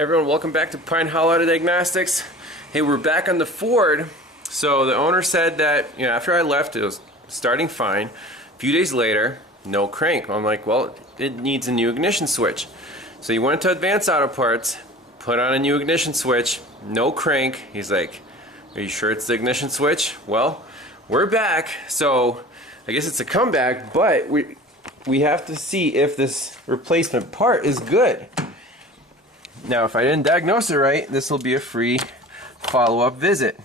Hey everyone, welcome back to Pine Hollow Auto Diagnostics. Hey, we're back on the Ford. So the owner said that, after I left, it was starting fine. A few days later, no crank. I'm like, well, it needs a new ignition switch. So he went to Advanced Auto Parts, put on a new ignition switch, no crank. He's like, are you sure it's the ignition switch? Well, we're back. So I guess it's a comeback, but we have to see if this replacement part is good. Now, if I didn't diagnose it right, this will be a free follow-up visit.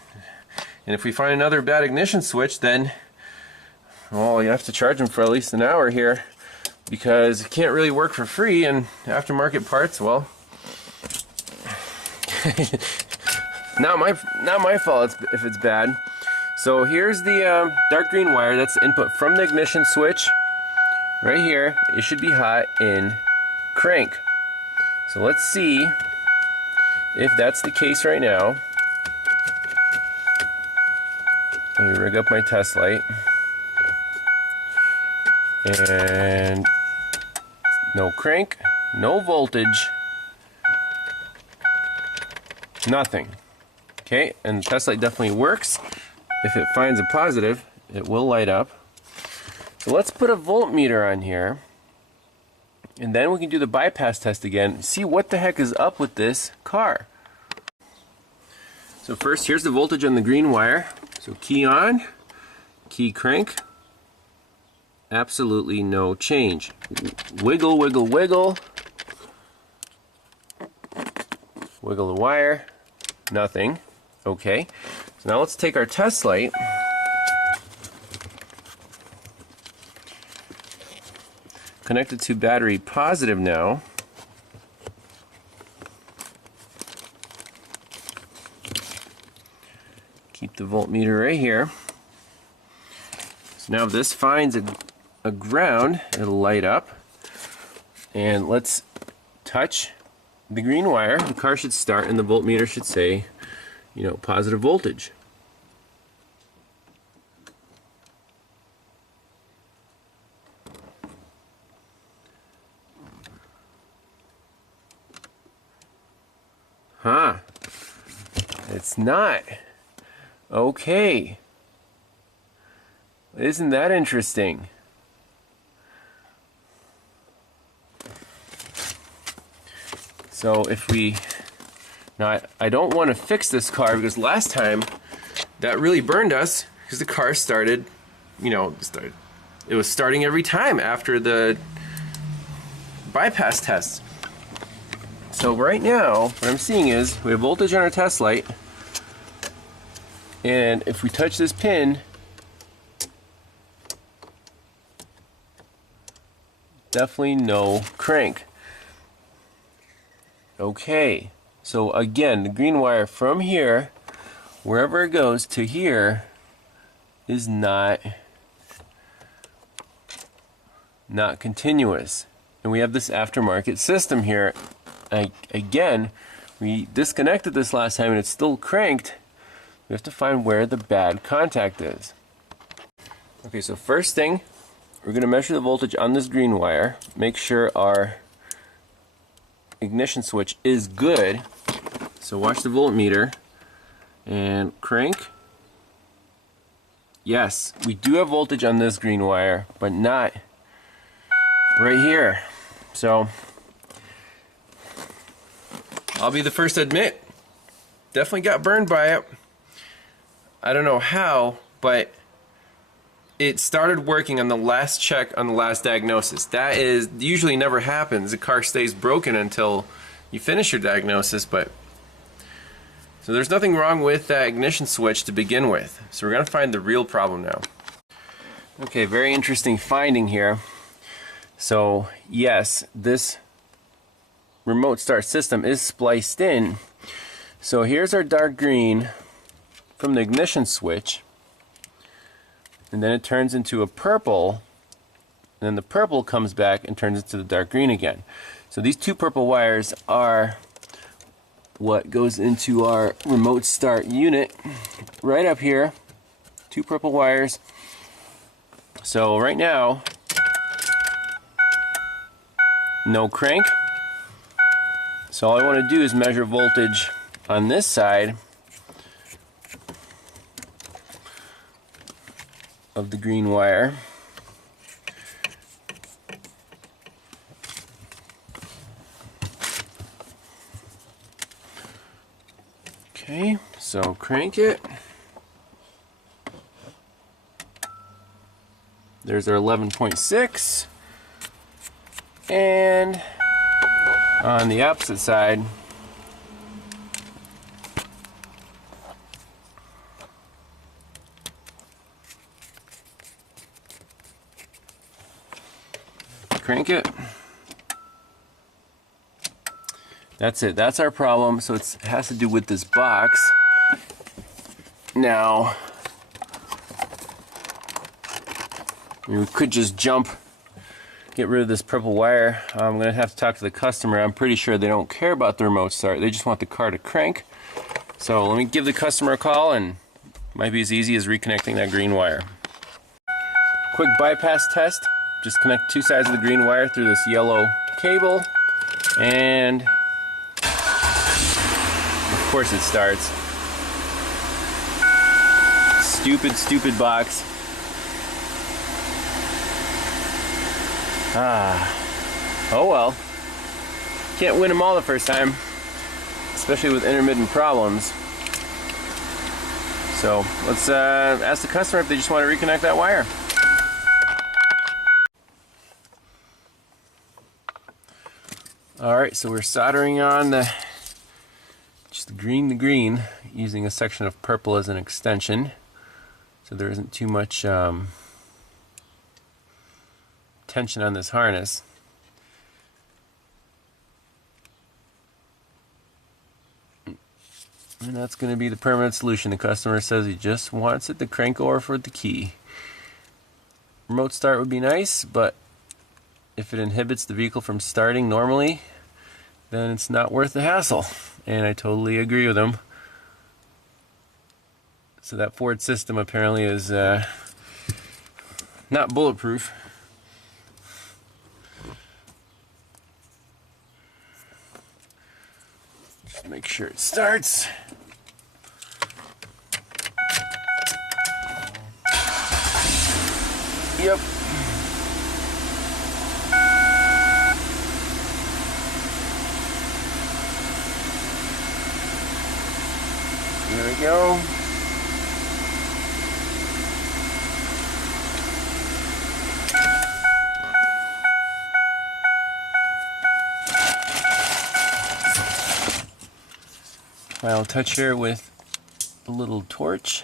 And if we find another bad ignition switch, then, well, you have to charge them for at least an hour here, because it can't really work for free, and aftermarket parts, well, not my fault if it's bad. So here's the dark green wire. That's the input from the ignition switch. Right here, it should be hot in crank. So let's see if that's the case right now. Let me rig up my test light. And no crank, no voltage, nothing. Okay, and the test light definitely works. If it finds a positive, it will light up. So let's put a voltmeter on here. And then we can do the bypass test again, see what the heck is up with this car. So first, here's the voltage on the green wire. So key on, key crank, absolutely no change. Wiggle, wiggle, wiggle. Wiggle the wire, nothing. Okay, so now let's take our test light. Connected to battery positive now. Keep the voltmeter right here. So now if this finds a ground, it'll light up. And let's touch the green wire. The car should start and the voltmeter should say, positive voltage. Huh. It's not. Okay. Isn't that interesting? So if we... Now, I don't want to fix this car because last time that really burned us because the car started, it was starting every time after the bypass test. So right now, what I'm seeing is we have voltage on our test light, and if we touch this pin, definitely no crank. Okay, so again, the green wire from here, wherever it goes to here, is not continuous. And we have this aftermarket system here. Again, we disconnected this last time and it's still cranked. We have to find where the bad contact is. Okay, so first thing, we're going to measure the voltage on this green wire. Make sure our ignition switch is good. So watch the voltmeter and crank. Yes, we do have voltage on this green wire, but not right here. So I'll be the first to admit, definitely got burned by it. I don't know how, but it started working on the last check on the last diagnosis. That is usually never happens. The car stays broken until you finish your diagnosis, but so there's nothing wrong with that ignition switch to begin with. So we're gonna find the real problem now. Okay, very interesting finding here. So yes, this remote start system is spliced in. So here's our dark green from the ignition switch, and then it turns into a purple, and then the purple comes back and turns into the dark green again. So these two purple wires are what goes into our remote start unit right up here. Two purple wires. So right now, no crank. So all I want to do is measure voltage on this side of the green wire. Okay, so crank it. There's our 11.6. And on the opposite side, crank it. That's it. That's our problem. So it has to do with this box. Now, we could just get rid of this purple wire. I'm going to have to talk to the customer. I'm pretty sure they don't care about the remote start. They just want the car to crank. So let me give the customer a call, and it might be as easy as reconnecting that green wire. Quick bypass test. Just connect two sides of the green wire through this yellow cable, and of course it starts. Stupid box. Oh well. Can't win them all the first time, especially with intermittent problems. So let's ask the customer if they just want to reconnect that wire. Alright, so we're soldering on just the green using a section of purple as an extension, so there isn't too much tension on this harness. And that's going to be the permanent solution. The customer says he just wants it to crank over for the key. Remote start would be nice, but if it inhibits the vehicle from starting normally, then it's not worth the hassle. And I totally agree with him. So that Ford system apparently is not bulletproof. Just make sure it starts. Yep. There we go. Final touch here with a little torch.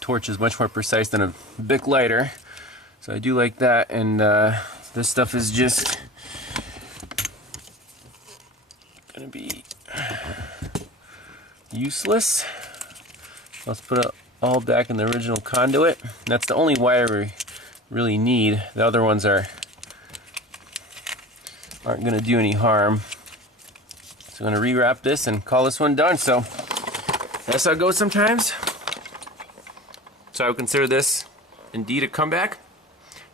Torch is much more precise than a Bic lighter, so I do like that. And this stuff is just gonna be useless. Let's put it all back in the original conduit. That's the only wire we really need. The other ones aren't gonna do any harm. So I'm gonna rewrap this and call this one done. So that's how it goes sometimes. So I would consider this indeed a comeback,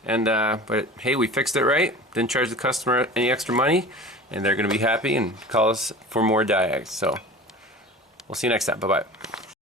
and but hey, we fixed it right, didn't charge the customer any extra money, and they're going to be happy and call us for more diags. So we'll see you next time. Bye bye.